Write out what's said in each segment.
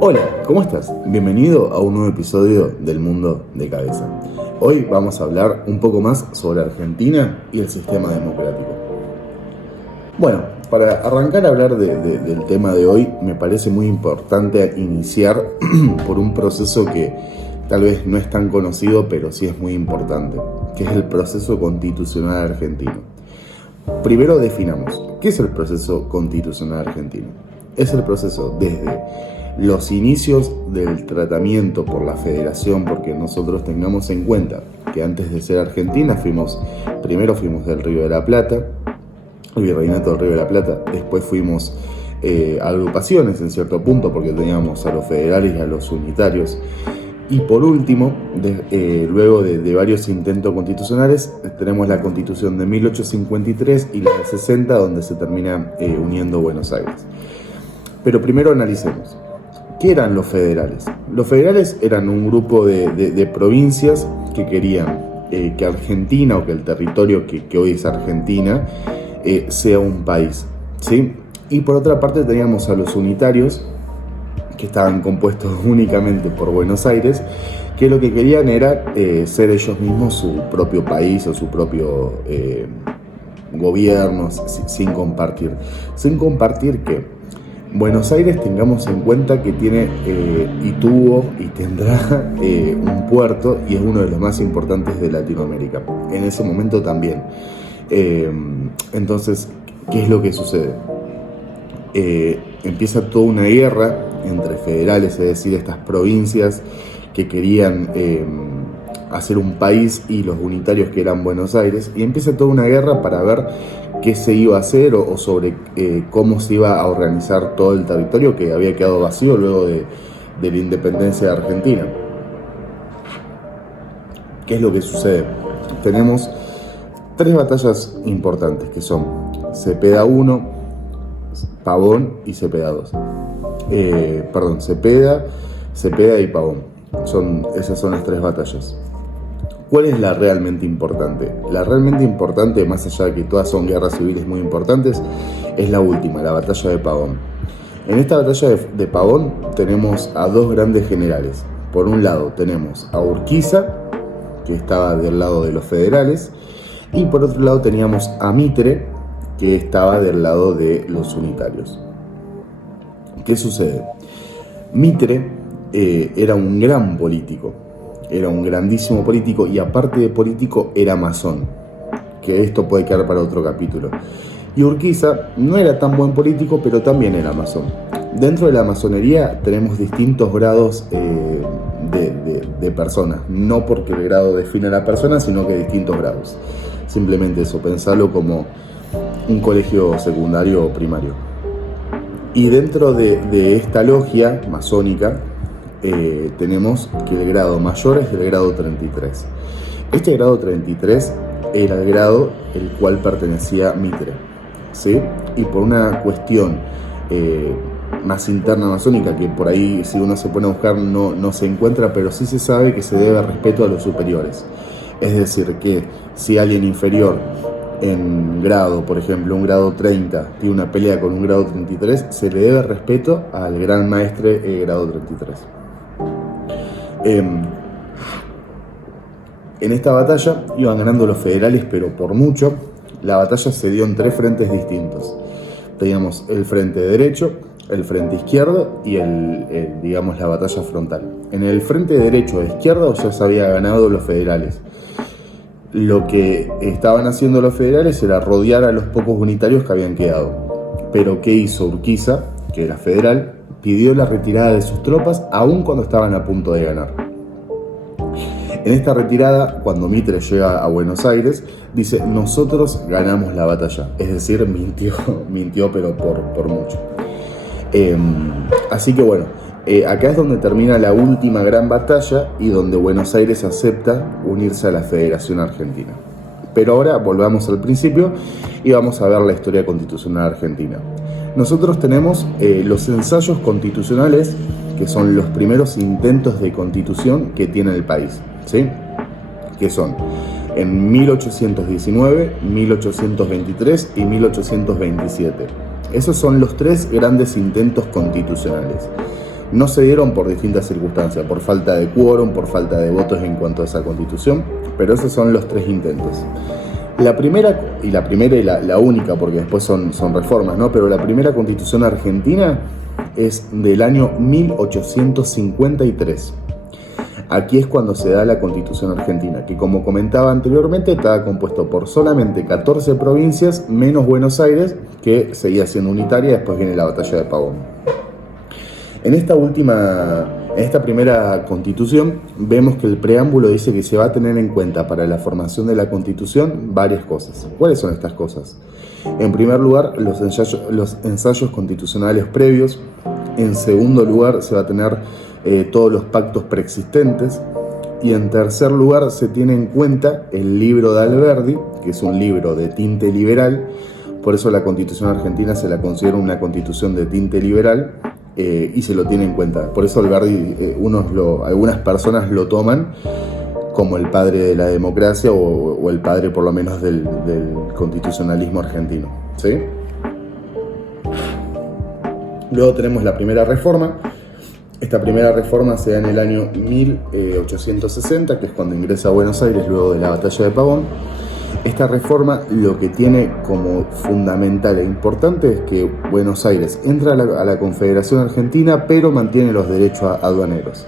Hola, ¿cómo estás? Bienvenido a un nuevo episodio del Mundo de Cabeza. Hoy vamos a hablar un poco más sobre Argentina y el sistema democrático. Bueno, para arrancar a hablar del tema de hoy, me parece muy importante iniciar por un proceso que tal vez no es tan conocido, pero sí es muy importante, que es el proceso constitucional argentino. Primero definamos, ¿qué es el proceso constitucional argentino? Es el proceso desde los inicios del tratamiento por la federación, porque nosotros tengamos en cuenta que antes de ser Argentina primero fuimos del Río de la Plata, el Virreinato del Río de la Plata, después fuimos agrupaciones en cierto punto, porque teníamos a los federales y a los unitarios, y por último, luego de varios intentos constitucionales, tenemos la Constitución de 1853 y la de 60, donde se termina uniendo Buenos Aires. Pero primero analicemos. ¿Qué eran los federales? Los federales eran un grupo de provincias que querían que Argentina, o que el territorio que hoy es Argentina, sea un país, ¿sí? Y por otra parte teníamos a los unitarios, que estaban compuestos únicamente por Buenos Aires, que lo que querían era ser ellos mismos su propio país o su propio gobierno, sin compartir. Sin compartir que Buenos Aires, tengamos en cuenta que tiene y tuvo y tendrá un puerto, y es uno de los más importantes de Latinoamérica, en ese momento también. Entonces, ¿qué es lo que sucede? Empieza toda una guerra entre federales, es decir, estas provincias que querían hacer un país, y los unitarios, que eran Buenos Aires, y empieza toda una guerra para ver qué se iba a hacer o sobre cómo se iba a organizar todo el territorio que había quedado vacío luego de la independencia de Argentina. ¿Qué es lo que sucede? Tenemos tres batallas importantes, que son Cepeda 1, Pavón y Cepeda 2. Cepeda y Pavón. Esas son las tres batallas. ¿Cuál es la realmente importante? La realmente importante, más allá de que todas son guerras civiles muy importantes, es la última, la batalla de Pavón. En esta batalla de Pavón tenemos a dos grandes generales. Por un lado tenemos a Urquiza, que estaba del lado de los federales, y por otro lado teníamos a Mitre, que estaba del lado de los unitarios. ¿Qué sucede? Mitre era un gran político. Era un grandísimo político, y aparte de político era masón, que esto puede quedar para otro capítulo. Y Urquiza no era tan buen político, pero también era masón. Dentro de la masonería tenemos distintos grados de personas, no porque el grado define a la persona, sino que distintos grados. Simplemente eso, pensarlo como un colegio secundario o primario. Y dentro de esta logia masónica, tenemos que el grado mayor es el grado 33. Este grado 33 era el grado el cual pertenecía Mitre, ¿sí? Y por una cuestión más interna masónica, que por ahí, si uno se pone a buscar, no se encuentra, pero sí se sabe que se debe respeto a los superiores. Es decir, que si alguien inferior en grado, por ejemplo un grado 30, tiene una pelea con un grado 33, se le debe respeto al gran maestre grado 33. En esta batalla iban ganando los federales, pero por mucho. La batalla se dio en tres frentes distintos. Teníamos el frente derecho, el frente izquierdo y la batalla frontal. En el frente derecho e izquierdo ya se había ganado los federales. Lo que estaban haciendo los federales era rodear a los pocos unitarios que habían quedado. Pero ¿qué hizo Urquiza, que era federal? Pidió la retirada de sus tropas, aun cuando estaban a punto de ganar. En esta retirada, cuando Mitre llega a Buenos Aires, dice: nosotros ganamos la batalla. Es decir, mintió pero por mucho. Así que bueno, acá es donde termina la última gran batalla, y donde Buenos Aires acepta unirse a la Federación Argentina. Pero ahora volvamos al principio y vamos a ver la historia constitucional argentina. Nosotros tenemos los ensayos constitucionales, que son los primeros intentos de constitución que tiene el país, ¿sí? Que son en 1819, 1823 y 1827. Esos son los tres grandes intentos constitucionales. No se dieron por distintas circunstancias, por falta de quórum, por falta de votos en cuanto a esa constitución, pero esos son los 3 intentos. La primera y la única, porque después son reformas, ¿no? Pero la primera constitución argentina es del año 1853. Aquí es cuando se da la Constitución Argentina, que como comentaba anteriormente estaba compuesto por solamente 14 provincias, menos Buenos Aires, que seguía siendo unitaria. Después viene la batalla de Pavón. En esta primera Constitución, vemos que el preámbulo dice que se va a tener en cuenta para la formación de la Constitución varias cosas. ¿Cuáles son estas cosas? En primer lugar, los ensayos constitucionales previos. En segundo lugar, se va a tener todos los pactos preexistentes, y en tercer lugar se tiene en cuenta el libro de Alberdi, que es un libro de tinte liberal. Por eso la Constitución Argentina se la considera una constitución de tinte liberal, y se lo tiene en cuenta. Por eso Alberdi, algunas personas lo toman como el padre de la democracia, o el padre por lo menos del constitucionalismo argentino, ¿sí? Luego tenemos la primera reforma. Esta primera reforma se da en el año 1860, que es cuando ingresa a Buenos Aires luego de la batalla de Pavón. Esta reforma lo que tiene como fundamental e importante es que Buenos Aires entra a la Confederación Argentina, pero mantiene los derechos aduaneros.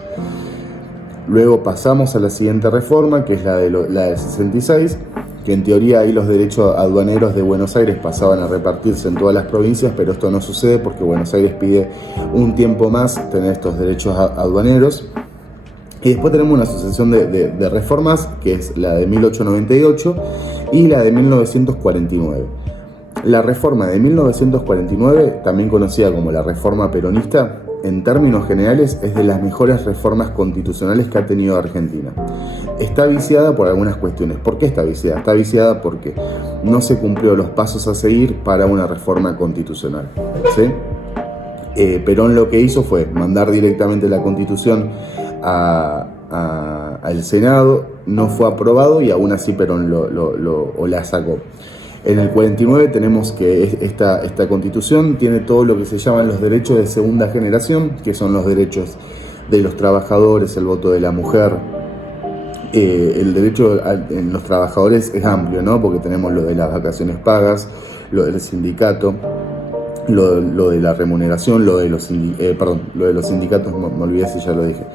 Luego pasamos a la siguiente reforma, que es la del 66, que en teoría ahí los derechos aduaneros de Buenos Aires pasaban a repartirse en todas las provincias, pero esto no sucede porque Buenos Aires pide un tiempo más tener estos derechos aduaneros. Y después tenemos una sucesión de reformas, que es la de 1898 y la de 1949. La reforma de 1949, también conocida como la reforma peronista, en términos generales es de las mejores reformas constitucionales que ha tenido Argentina. Está viciada por algunas cuestiones. ¿Por qué está viciada? Está viciada porque no se cumplió los pasos a seguir para una reforma constitucional, ¿sí? Perón lo que hizo fue mandar directamente la Constitución al Senado, no fue aprobado y aún así Perón la sacó. En el 49 tenemos que esta Constitución tiene todo lo que se llaman los derechos de segunda generación, que son los derechos de los trabajadores, el voto de la mujer. El derecho en los trabajadores es amplio, ¿no? Porque tenemos lo de las vacaciones pagas, lo del sindicato, lo de la remuneración, lo de los sindicatos, me olvidé si ya lo dije.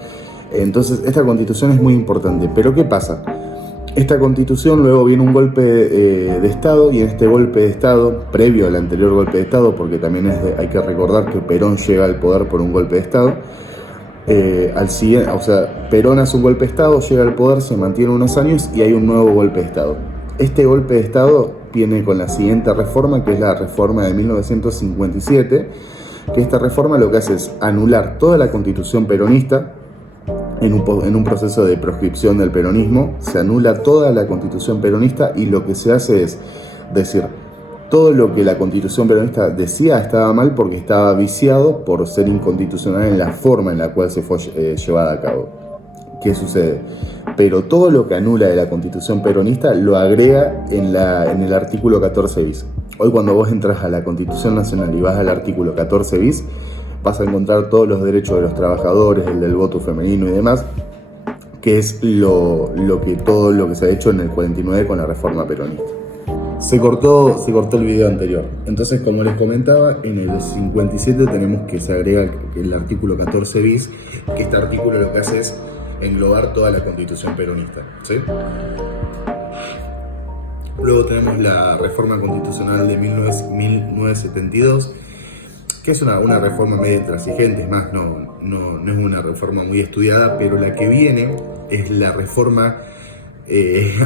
Entonces esta Constitución es muy importante, pero ¿qué pasa? Esta Constitución luego viene un golpe de Estado, y en este golpe de Estado, previo al anterior golpe de Estado, porque también hay que recordar que Perón llega al poder por un golpe de Estado, Perón hace un golpe de Estado, llega al poder, se mantiene unos años y hay un nuevo golpe de Estado. Este golpe de Estado viene con la siguiente reforma, que es la reforma de 1957, que esta reforma lo que hace es anular toda la Constitución peronista. En un proceso de proscripción del peronismo, se anula toda la Constitución peronista, y lo que se hace es decir, todo lo que la Constitución peronista decía estaba mal porque estaba viciado por ser inconstitucional en la forma en la cual se fue llevada a cabo. ¿Qué sucede? Pero todo lo que anula de la Constitución peronista lo agrega en el artículo 14 bis. Hoy cuando vos entras a la Constitución Nacional y vas al artículo 14 bis, vas a encontrar todos los derechos de los trabajadores, el del voto femenino y demás, que es todo lo que se ha hecho en el 49 con la reforma peronista. Se cortó el video anterior. Entonces, como les comentaba, en el 57 tenemos que se agrega el artículo 14 bis, que este artículo lo que hace es englobar toda la Constitución peronista, ¿sí? Luego tenemos la reforma constitucional de 1972, que es una reforma medio intransigente, es más, no es una reforma muy estudiada, pero la que viene es la reforma,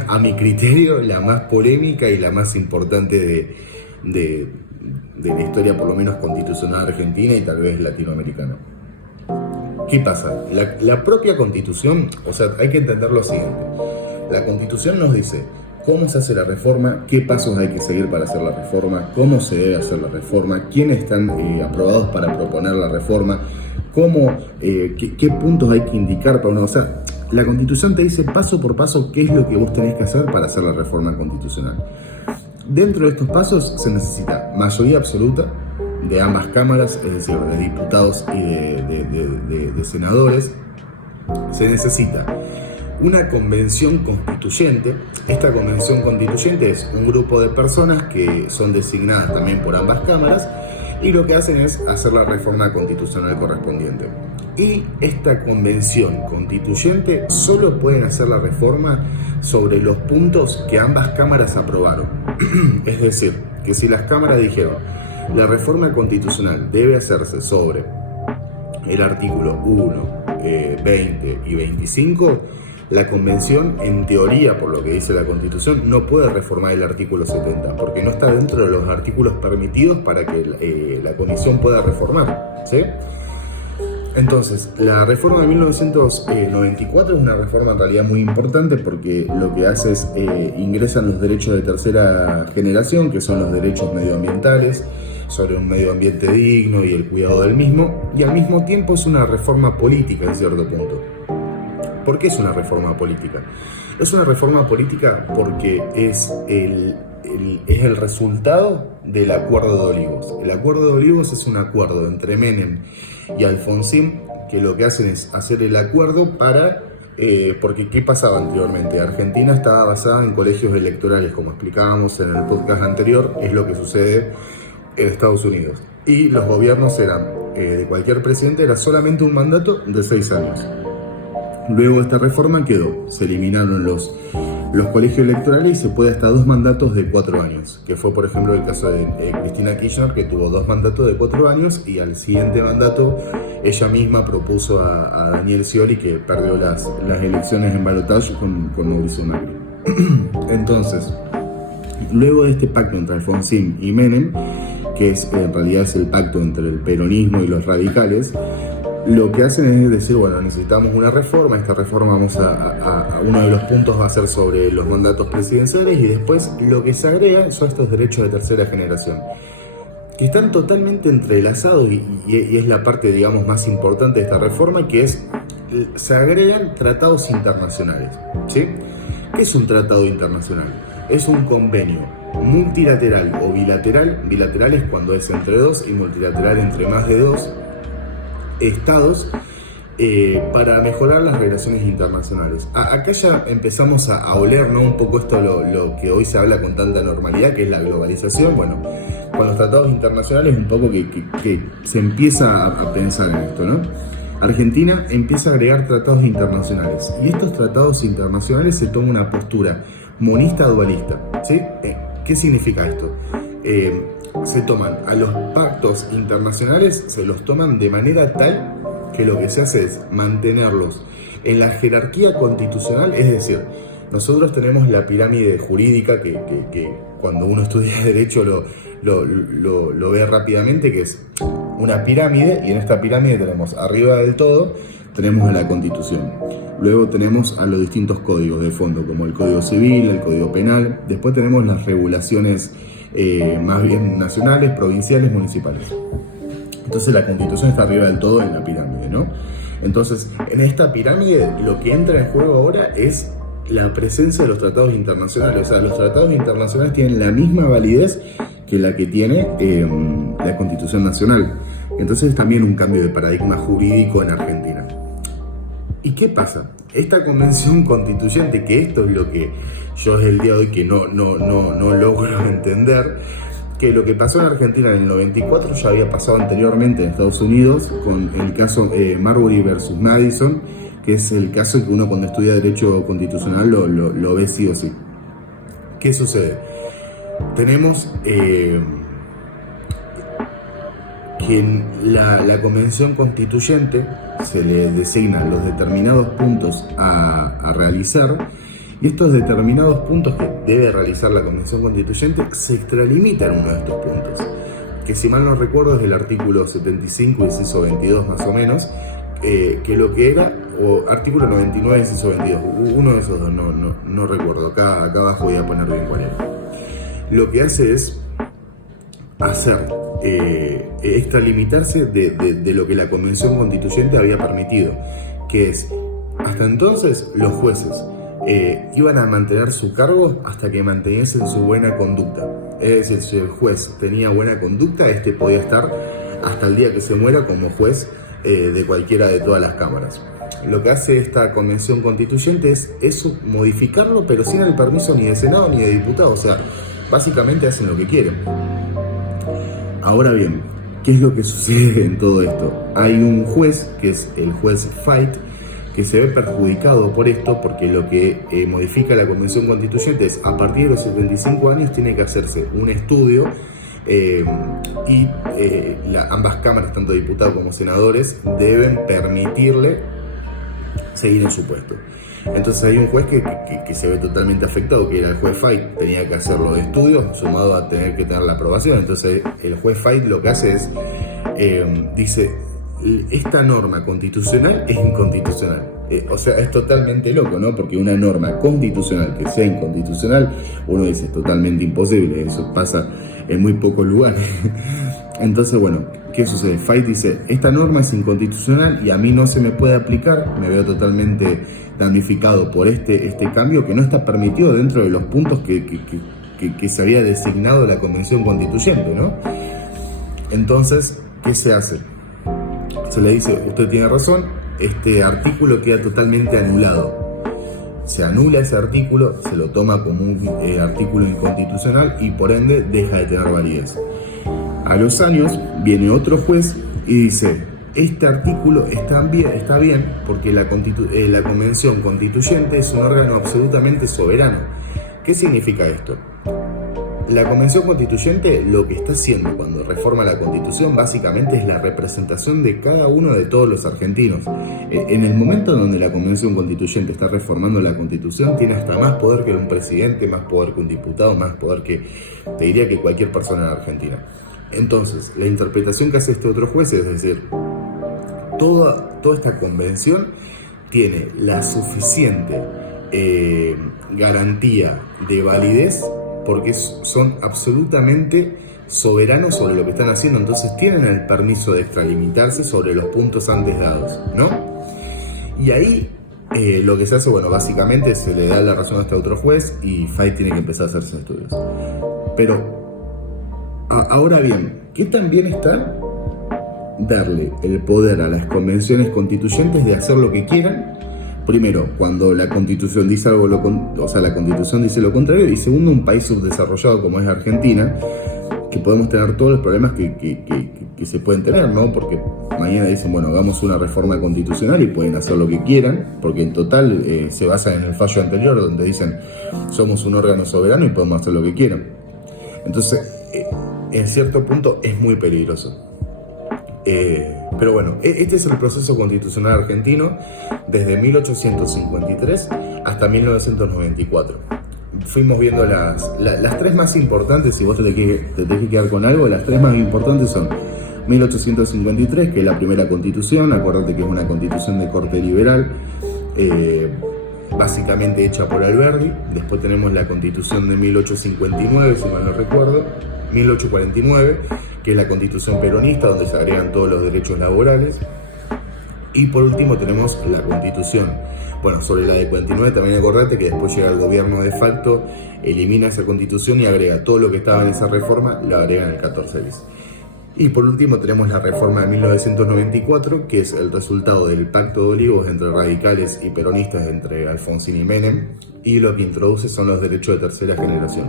a mi criterio, la más polémica y la más importante de la historia, por lo menos constitucional argentina y tal vez latinoamericana. ¿Qué pasa? La propia Constitución, hay que entender lo siguiente. La Constitución nos dice cómo se hace la reforma, qué pasos hay que seguir para hacer la reforma, cómo se debe hacer la reforma, quiénes están aprobados para proponer la reforma, qué puntos hay que indicar para uno. La Constitución te dice paso por paso qué es lo que vos tenés que hacer para hacer la reforma constitucional. Dentro de estos pasos se necesita mayoría absoluta, de ambas cámaras, es decir, de diputados y de senadores, se necesita una convención constituyente. Esta convención constituyente es un grupo de personas que son designadas también por ambas cámaras y lo que hacen es hacer la reforma constitucional correspondiente. Y esta convención constituyente solo pueden hacer la reforma sobre los puntos que ambas cámaras aprobaron. Es decir, que si las cámaras dijeron la reforma constitucional debe hacerse sobre el artículo 1, 20 y 25, la convención, en teoría, por lo que dice la Constitución, no puede reformar el artículo 70, porque no está dentro de los artículos permitidos para que la comisión pueda reformar, ¿sí? Entonces, la reforma de 1994 es una reforma en realidad muy importante porque lo que hace es ingresan los derechos de tercera generación, que son los derechos medioambientales, sobre un medio ambiente digno y el cuidado del mismo, y al mismo tiempo es una reforma política en cierto punto. ¿Por qué es una reforma política? Es una reforma política porque es el resultado del Acuerdo de Olivos. El Acuerdo de Olivos es un acuerdo entre Menem y Alfonsín, que lo que hacen es hacer el acuerdo para... porque ¿qué pasaba anteriormente? Argentina estaba basada en colegios electorales, como explicábamos en el podcast anterior, es lo que sucede en Estados Unidos. Y los gobiernos eran, de cualquier presidente, era solamente un mandato de 6 años. Luego de esta reforma se eliminaron los colegios electorales y se puede hasta 2 mandatos de 4 años, que fue por ejemplo el caso de Cristina Kirchner, que tuvo 2 mandatos de 4 años y al siguiente mandato ella misma propuso a Daniel Scioli, que perdió las elecciones en balotaje con Mauricio Macri. Entonces, luego de este pacto entre Alfonsín y Menem, que en realidad es el pacto entre el peronismo y los radicales, lo que hacen es decir, bueno, necesitamos una reforma, esta reforma vamos a uno de los puntos va a ser sobre los mandatos presidenciales y después lo que se agrega son estos derechos de tercera generación, que están totalmente entrelazados y es la parte, digamos, más importante de esta reforma, que es, se agregan tratados internacionales, ¿sí? ¿Qué es un tratado internacional? Es un convenio multilateral o bilateral. Bilateral es cuando es entre 2 y multilateral entre más de 2 estados, para mejorar las relaciones internacionales. Acá ya empezamos a oler, ¿no?, un poco esto, lo que hoy se habla con tanta normalidad, que es la globalización. Bueno, con los tratados internacionales un poco que se empieza a pensar en esto, ¿no? Argentina empieza a agregar tratados internacionales y estos tratados internacionales se toma una postura monista dualista, ¿sí? ¿Qué significa esto? Se toman a los pactos internacionales, se los toman de manera tal que lo que se hace es mantenerlos en la jerarquía constitucional. Es decir, nosotros tenemos la pirámide jurídica que cuando uno estudia derecho lo ve rápidamente, que es una pirámide, y en esta pirámide tenemos arriba del todo tenemos a la Constitución, luego tenemos a los distintos códigos de fondo como el Código Civil, el Código Penal, después tenemos las regulaciones más bien nacionales, provinciales, municipales. Entonces la Constitución está arriba del todo en la pirámide, ¿no? Entonces, en esta pirámide lo que entra en juego ahora es la presencia de los tratados internacionales. O sea, los tratados internacionales tienen la misma validez que la que tiene la Constitución Nacional. Entonces es también un cambio de paradigma jurídico en Argentina. ¿Y qué pasa? Esta convención constituyente, que esto es lo que yo desde el día de hoy que no logro entender, que lo que pasó en Argentina en el 94 ya había pasado anteriormente en Estados Unidos con el caso Marbury versus Madison, que es el caso que uno cuando estudia Derecho Constitucional lo ve sí o sí. ¿Qué sucede? Tenemos que en la Convención Constituyente se le designan los determinados puntos a realizar, y estos determinados puntos que debe realizar la Convención Constituyente se extralimitan uno de estos puntos, que si mal no recuerdo es el artículo 75, inciso 22 más o menos, que lo que era, o artículo 99, inciso 22, uno de esos dos, no recuerdo, acá abajo voy a poner bien cuál era. Lo que hace es hacer extralimitarse de lo que la Convención Constituyente había permitido, que es, hasta entonces los jueces iban a mantener su cargo hasta que manteniesen su buena conducta. Es decir, si el juez tenía buena conducta, este podía estar hasta el día que se muera como juez de cualquiera de todas las cámaras. Lo que hace esta convención constituyente es eso, modificarlo, pero sin el permiso ni de Senado ni de diputados. O sea, básicamente hacen lo que quieren. Ahora bien, ¿qué es lo que sucede en todo esto? Hay un juez, que es el juez Fait, que se ve perjudicado por esto, porque lo que modifica la Convención Constituyente es, a partir de los 75 años tiene que hacerse un estudio y ambas cámaras, tanto diputados como senadores, deben permitirle seguir en su puesto. Entonces hay un juez que se ve totalmente afectado, que era el juez Fait, tenía que hacerlo de estudio, sumado a tener que tener la aprobación. Entonces el juez Fait lo que hace es, dice, esta norma constitucional es inconstitucional. O sea, es totalmente loco, ¿no? Porque una norma constitucional que sea inconstitucional, uno dice, es totalmente imposible, eso pasa en muy pocos lugares. Entonces, bueno, ¿qué sucede? Fait dice, esta norma es inconstitucional y a mí no se me puede aplicar, me veo totalmente damnificado por este cambio que no está permitido dentro de los puntos que se había designado la Convención Constituyente, ¿no? Entonces, ¿qué se hace? Se le dice, usted tiene razón, este artículo queda totalmente anulado. Se anula ese artículo, se lo toma como un artículo inconstitucional y por ende deja de tener validez. A los años viene otro juez y dice, este artículo está bien porque la Convención Constituyente es un órgano absolutamente soberano. ¿Qué significa esto? La Convención Constituyente lo que está haciendo cuando reforma la Constitución básicamente es la representación de cada uno de todos los argentinos. En el momento en donde la Convención Constituyente está reformando la Constitución, tiene hasta más poder que un presidente, más poder que un diputado, más poder que, te diría, que cualquier persona en Argentina. Entonces, la interpretación que hace este otro juez es decir, toda esta convención tiene la suficiente garantía de validez porque son absolutamente soberanos sobre lo que están haciendo, entonces tienen el permiso de extralimitarse sobre los puntos antes dados, ¿no? Y ahí lo que se hace, bueno, básicamente se le da la razón a este otro juez y Fait tiene que empezar a hacerse estudios. Pero, ahora bien, ¿qué tan bien está darle el poder a las convenciones constituyentes de hacer lo que quieran? Primero, cuando la Constitución dice algo, la Constitución dice lo contrario, y segundo, un país subdesarrollado como es Argentina, que podemos tener todos los problemas que se pueden tener, ¿no? Porque mañana dicen, bueno, hagamos una reforma constitucional y pueden hacer lo que quieran, porque en total se basa en el fallo anterior, donde dicen, somos un órgano soberano y podemos hacer lo que quieran. Entonces, en cierto punto es muy peligroso. Pero bueno, este es el proceso constitucional argentino desde 1853 hasta 1994. Fuimos viendo las tres más importantes, si vos te tenés que quedar con algo, las tres más importantes son 1853, que es la primera constitución, acuérdate que es una constitución de corte liberal, básicamente hecha por Alberdi. Después tenemos la constitución de 1859, si mal no recuerdo, 1849, que es la constitución peronista, donde se agregan todos los derechos laborales. Y por último tenemos la constitución, bueno, sobre la de 49 también acordate que después llega el gobierno de facto, elimina esa constitución y agrega todo lo que estaba en esa reforma, la agrega en el 14 bis. Y por último tenemos la reforma de 1994, que es el resultado del Pacto de Olivos entre radicales y peronistas entre Alfonsín y Menem, y lo que introduce son los derechos de tercera generación,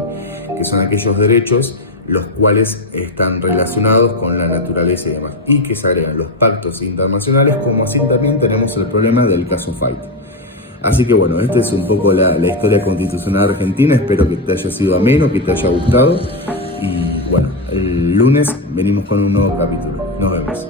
que son aquellos derechos los cuales están relacionados con la naturaleza y demás, y que se agregan los pactos internacionales, como así también tenemos el problema del caso Fait. Así que bueno, esta es un poco la historia constitucional argentina, espero que te haya sido ameno, que te haya gustado, y bueno, el lunes venimos con un nuevo capítulo. Nos vemos.